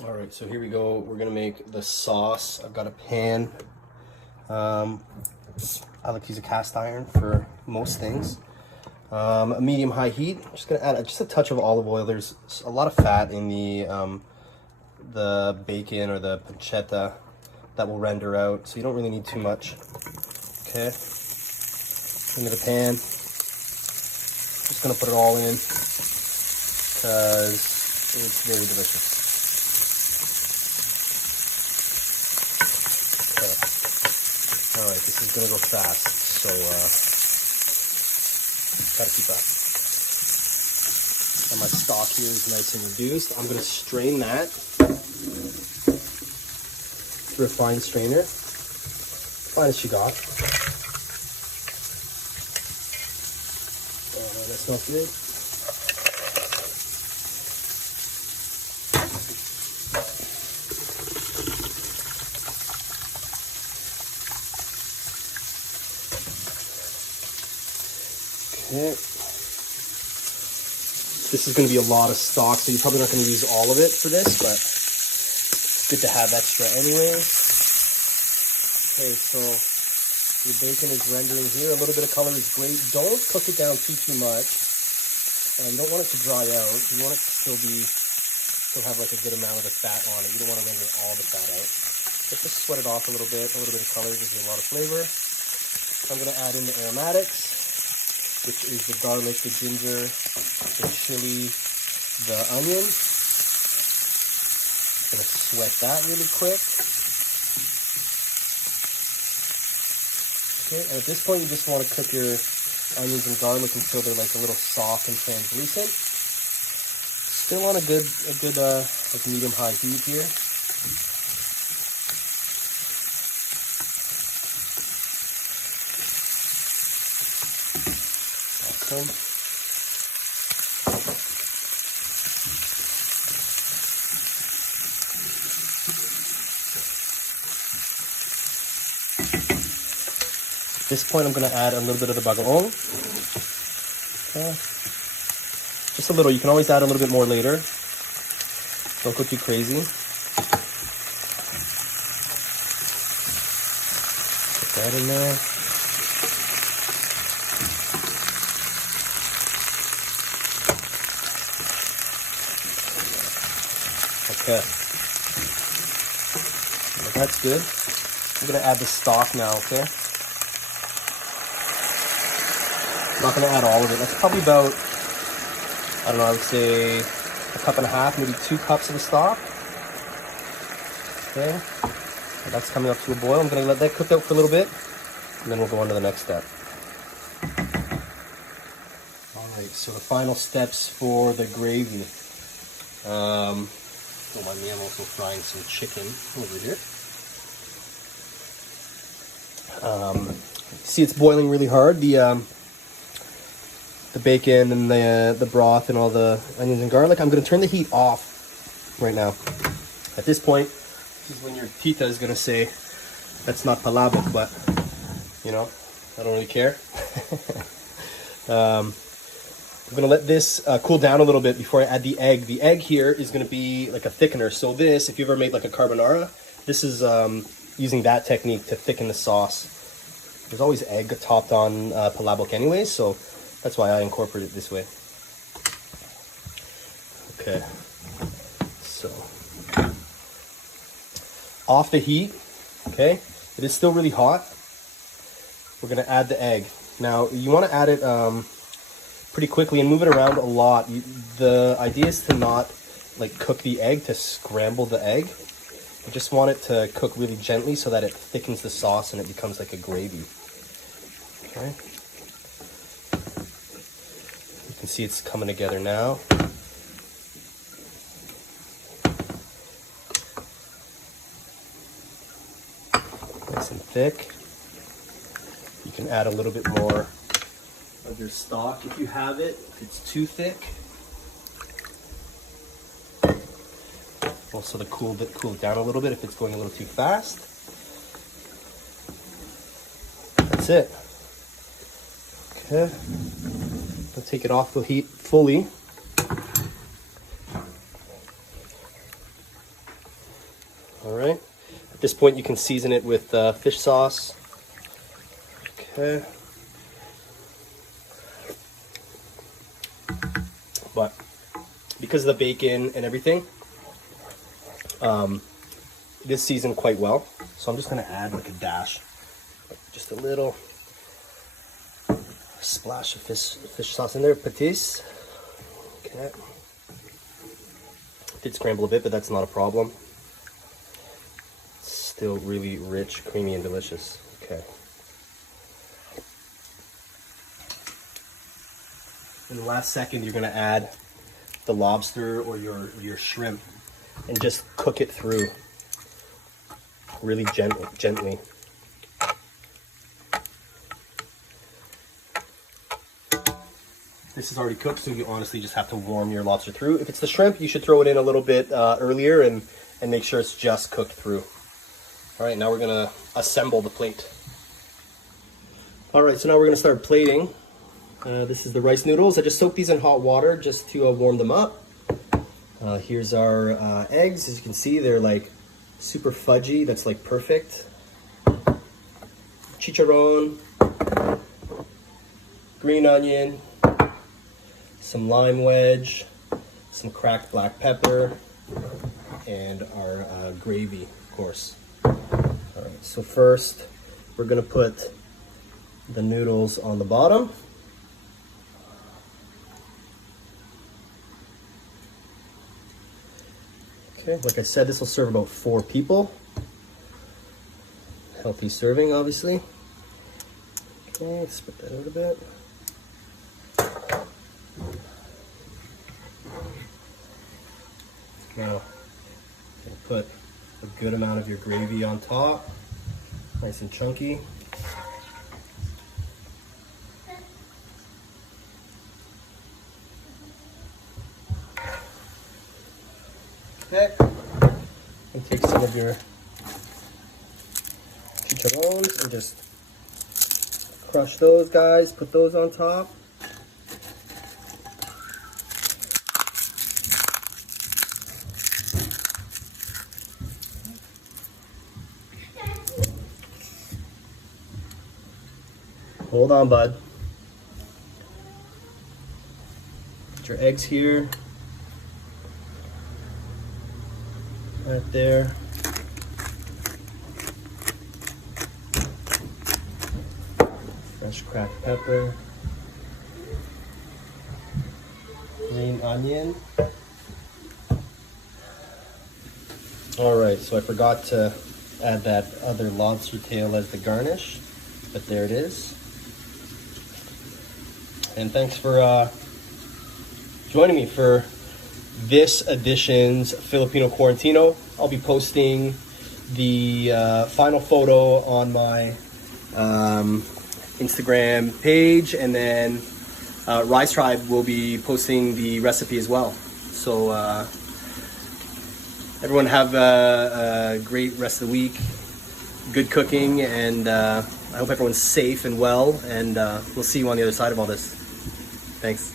All right, so here we go. We're gonna make the sauce. I've got a pan. I like to use a cast iron for most things. A medium-high heat. I'm just gonna add just a touch of olive oil. There's a lot of fat in the bacon or the pancetta that will render out, so you don't really need too much. Okay, into the pan. Just gonna put it all in because it's very delicious. Okay. All right, this is gonna go fast, so gotta keep up. And my stock here is nice and reduced. I'm gonna strain that through a fine strainer, fine as you got. That smells good. Okay. This is going to be a lot of stock, so you're probably not going to use all of it for this, but it's good to have extra anyways. Okay, so your bacon is rendering here. A little bit of color is great. Don't cook it down too much. You don't want it to dry out. You want it to still have like a good amount of the fat on it. You don't want to render all the fat out. But just sweat it off a little bit. A little bit of color gives you a lot of flavor. I'm going to add in the aromatics, which is the garlic, the ginger, the chili, the onion. Gonna sweat that really quick. Okay, and at this point you just want to cook your onions and garlic until they're like a little soft and translucent. Still on a good like medium-high heat here. Awesome. At this point, I'm going to add a little bit of the bagoong. Okay. Just a little. You can always add a little bit more later. Don't go too crazy. Put that in there. Okay. Well, that's good. I'm going to add the stock now, okay? I'm not going to add all of it. That's probably about, I don't know, I would say a cup and a half, maybe 2 cups of the stock. Okay. And that's coming up to a boil. I'm going to let that cook out for a little bit, and then we'll go on to the next step. All right, so the final steps for the gravy. Don't mind me, I'm also frying some chicken over here. See, it's boiling really hard. The bacon and the broth and all the onions and garlic. I'm going to turn the heat off right now. At this point, this is when your tita is going to say, that's not palabok, but, you know, I don't really care. I'm going to let this cool down a little bit before I add the egg. The egg here is going to be like a thickener. So this, if you ever made like a carbonara, this is using that technique to thicken the sauce. There's always egg topped on palabok anyways, so that's why I incorporate it this way. Okay, so off the heat, okay? It is still really hot. We're gonna add the egg. Now, you wanna add it pretty quickly and move it around a lot. The idea is to not like cook the egg, to scramble the egg. You just want it to cook really gently so that it thickens the sauce and it becomes like a gravy. Okay. You can see it's coming together now. Nice and thick. You can add a little bit more of your stock if you have it. If it's too thick, also to cool it down a little bit if it's going a little too fast. That's it. Okay, I'll take it off the heat fully. All right. At this point, you can season it with fish sauce. Okay. But because of the bacon and everything, it is seasoned quite well. So I'm just gonna add like a dash, just a little splash of fish sauce in there, patis. Okay. Did scramble a bit, but that's not a problem. It's still really rich, creamy, and delicious. Okay. In the last second, you're gonna add the lobster or your shrimp and just cook it through really gently. This is already cooked, so you honestly just have to warm your lobster through. If it's the shrimp, you should throw it in a little bit earlier and make sure it's just cooked through. All right, now we're gonna assemble the plate. All right, so now we're gonna start plating. This is the rice noodles. I just soaked these in hot water just to warm them up. Here's our eggs. As you can see, they're like super fudgy. That's like perfect. Chicharron, green onion, some lime wedge, some cracked black pepper, and our gravy, of course. All right, so first we're gonna put the noodles on the bottom. Okay, like I said, this will serve about 4 people. Healthy serving, obviously. Okay, spread that out a bit. Now, put a good amount of your gravy on top, nice and chunky. Okay, and take some of your chicharrones and just crush those guys, put those on top. Hold on, bud. Put your eggs here. Right there. Fresh cracked pepper. Green onion. Alright, so I forgot to add that other lobster tail as the garnish, but there it is. And thanks for joining me for this edition's Filipino Quarantino. I'll be posting the final photo on my Instagram page, and then Rise Tribe will be posting the recipe as well. So everyone have a great rest of the week, good cooking, and I hope everyone's safe and well, and we'll see you on the other side of all this. Thanks.